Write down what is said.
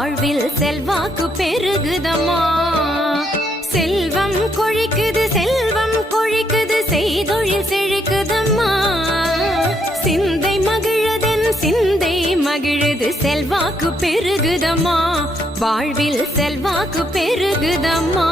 வாழ்வில் செல்வாக்கு பெருகுதம்மா, செல்வம் கொழிக்குது செல்வம் கொழிக்குது, செய்தொழில் செழிக்குதம்மா. சிந்தை மகிழதென் சிந்தை மகிழுது, செல்வாக்கு பெருகுதம்மா, வாழ்வில் செல்வாக்கு பெருகுதம்மா.